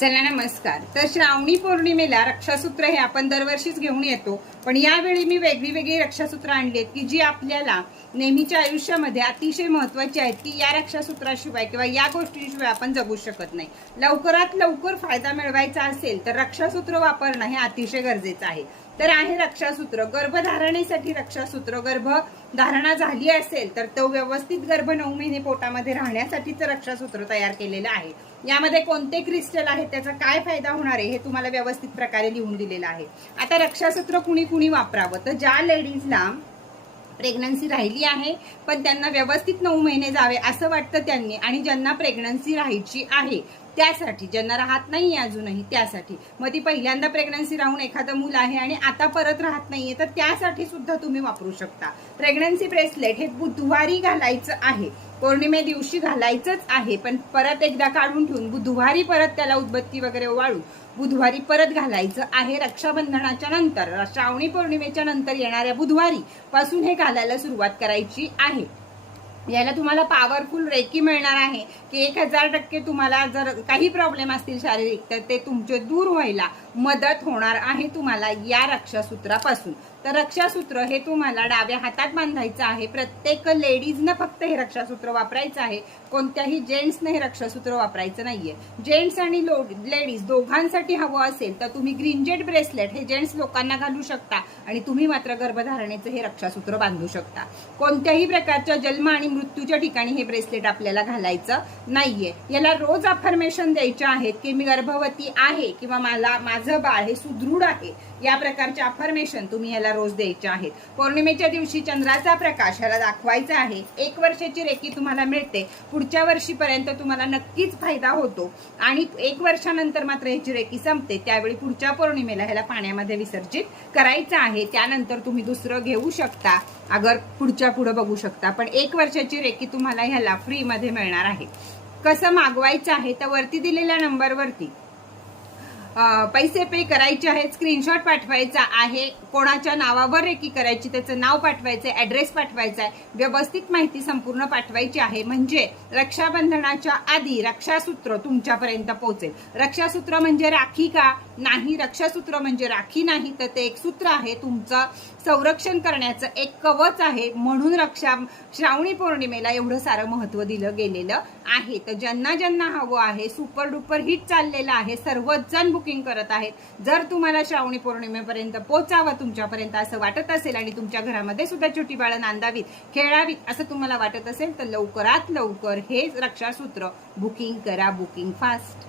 चला नमस्कार। तर श्रावणी पौर्णिमेला रक्षासूत्र हे आपण दरवर्षीच घेऊन येतो, पण यावेळी मी वेगळी रक्षासूत्र आणलीत की जी आपल्याला नेहमीच्या आयुष्यामध्ये अतिशय महत्त्वाची आहेत की या रक्षासूत्राशिवाय किंवा या गोष्टीशिवाय आपण जगू शकत नाही। लवकरात लवकर फायदा मिळवायचा असेल तर रक्षासूत्र वापरणं हे अतिशय गरजेचं आहे। तर आहे रक्षासूत्र गर्भधारणेसाठी। रक्षासूत्र गर्भधारणा झाली असेल तर तो व्यवस्थित गर्भ 9 महिने पोटामध्ये राहण्यासाठीचं रक्षासूत्र तयार केलेलं आहे। यामध्ये कोणते क्रिस्टल आहे, त्याचा काय फायदा होणार आहे हे तुम्हाला व्यवस्थित प्रकारे लिहून दिलेलं आहे। आता रक्षासूत्र कुणी वापरावं, तर ज्या लेडीजला प्रेग्नन्सी राहिली आहे पण त्यांना व्यवस्थित 9 महिने जावे असं वाटतं त्यांनी, आणि ज्यांना प्रेग्नन्सी राहायची आहे त्यासाठी, ज्यांना राहत नाहीये अजूनही त्यासाठी, मग ती पहिल्यांदा प्रेग्नन्सी राहून एखादं मूल आहे आणि आता परत राहत नाहीये तर त्यासाठी सुद्धा तुम्ही वापरू शकता। प्रेग्नन्सी ब्रेसलेट हे बुधवारी घालायचं आहे, पौर्णिमे दिवशी घालायचंच आहे, पण परत एकदा काढून ठेवून बुधवारी परत त्याला उदबत्ती वगैरे वाळून बुधवारी परत घालायचं आहे। रक्षाबंधनाच्या नंतर, श्रावणी पौर्णिमेच्या नंतर येणाऱ्या बुधवारी पासून हे घालायला सुरुवात करायची आहे। याला तुम्हाला पॉवरफुल रेकी मिळणार आहे की 1000% तुम्हाला जर काही प्रॉब्लेम असतील शारीरिक तर ते तुमचे दूर व्हायला मदत होणार आहे तुम्हाला या रक्षासूत्रापासून। तर रक्षासूत्र हे तुम्हाला डाव्या हातात बांधायचं आहे। प्रत्येक लेडीजनं फक्त हे रक्षासूत्र वापरायचं आहे, कोणत्याही जेंट्सने हे रक्षासूत्र वापरायचं नाहीये। जेंट्स आणि लेडीज दोघांसाठी हवं असेल तर तुम्ही ग्रीनजेट ब्रेसलेट हे जेंट्स लोकांना घालू शकता आणि तुम्ही मात्र गर्भधारणेचं हे रक्षासूत्र बांधू शकता। कोणत्याही प्रकारच्या जन्म आणि मृत्यूच्या ठिकाणी हे ब्रेसलेट आपल्याला घालायचं नाहीये। याला रोज अफर्मेशन द्यायचे आहेत की मी गर्भवती आहे किंवा माझं बाळ हे सुदृढ आहे, या प्रकारचे अफर्मेशन तुम्ही याला रोज द्यायचे आहेत। पौर्णिमेच्या दिवशी चंद्राचा प्रकाश याला दाखवायचा आहे। 1 वर्षाची रेकी तुम्हाला मिळते, पुढच्या वर्षीपर्यंत तुम्हाला नक्कीच फायदा होतो आणि 1 वर्षानंतर मात्र याची रेकी संपते, त्यावेळी पुढच्या पौर्णिमेला ह्याला पाण्यामध्ये विसर्जित करायचं आहे। त्यानंतर तुम्ही दुसरं घेऊ शकता, अगर पुढच्या पुढे बघू शकता, पण 1 वर्षाची रेकी तुम्हाला ह्याला फ्री मध्ये मिळणार आहे। कसं मागवायचं आहे तर वरती दिलेल्या नंबरवरती पैसे पे करायचे आहेत, स्क्रीनशॉट पाठवायचा आहे, कोणाच्या नावावर रेकी करायची त्याचं नाव पाठवायचं आहे, ऍड्रेस पाठवायचा आहे, व्यवस्थित माहिती संपूर्ण पाठवायची आहे, म्हणजे रक्षाबंधनाच्या आधी रक्षासूत्र तुमच्यापर्यंत पोहोचेल। रक्षासूत्र म्हणजे राखी का नाही, रक्षासूत्र म्हणजे राखी नाही, तर ते एक सूत्र आहे, तुमचं संरक्षण करण्याचं एक कवच आहे, म्हणून श्रावणी पौर्णिमेला एवढं सारं महत्व दिलं गेलेलं आहे। तर ज्यांना हवं आहे, सुपर डुपर हिट चाललेलं आहे, सर्वच जण बुकिंग करत आहेत। जर तुम्हाला श्रावणी पौर्णिमेपर्यंत पोहोचावं तुमच्यापर्यंत असं वाटत असेल आणि तुमच्या घरामध्ये सुद्धा छोटी बाळं नांदावीत खेळावीत असं तुम्हाला वाटत असेल तर लवकरात लवकर हे रक्षासूत्र बुकिंग करा, बुकिंग फास्ट।